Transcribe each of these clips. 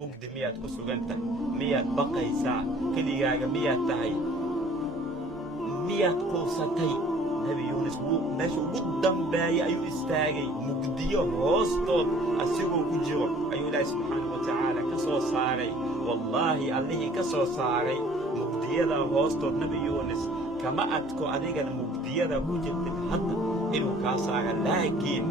mugdi miyaad ku sugan tahay miyaad baqaysaa keligaaga miyaad tahay miyaad quusatay nebi yuunus meesha ugu dambeeya ayuu istaagay mugdiyo hoostood asigoo ku jiro ayuu ilaahay subxaanahu watacaala ka soo saaray wallaahi allihii ka soo saaray mugdiyada hoostood nebi yuunus kama adko adigana mugdiyada ku jirtid hadda inuu kaa saara laakiin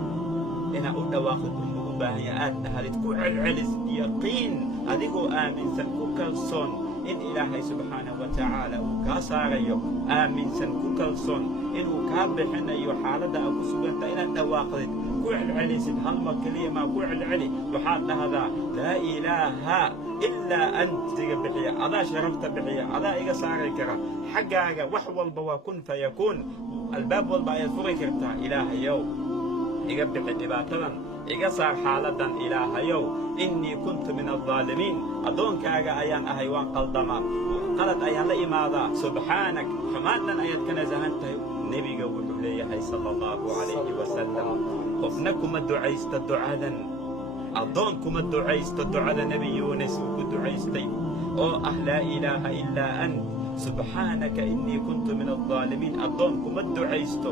inaad u dhawaaqid unba u baahan yahay aad dhahdid ku celcelis yaqiin adigoo aaminsan ku kalsoon in ilaahay subxaanahu watacaala uu kaa saarayo aaminsan ku kalsoon inuu kaa bixinayo xaaladda aad ku suganta inaad dhawaaqdid ku celcelisid hal mar keliya maa ku celceli waxaad dhahdaa laa ilaaha ilaa antiga bixiya adaa sharafta bixiya adaa iga saari kara xaggaaga wax walba waa kun fayakuun albaab walba ayaad furi kartaa ilaahayow iga bixi dhibaatadan iga saar xaaladan ilaahayow innii kuntu min aldaalimiin addoonkaaga ayaan ahay waan qaldamaa qalad ayaan la imaadaa subxaanak xumaaddan ayaad ka nasahan tahay nebiga wuxuu leeyahay sala allahu calayhi wasalam qofna kuma ducaysta ducadan addoon kuma ducaysto ducada nebi yuunus uu ku ducaystay oo ah laa ilaaha ilaa ant subxaanaka innii kuntu min aldaalimiin addoon kuma ducaysto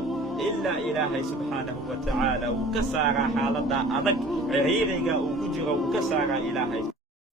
ilaa ilaahay subxaanahu watacaala uu ka saaraa xaaladdaa adag ciriiriga uu ku jiro uu ka saaraa ilaahay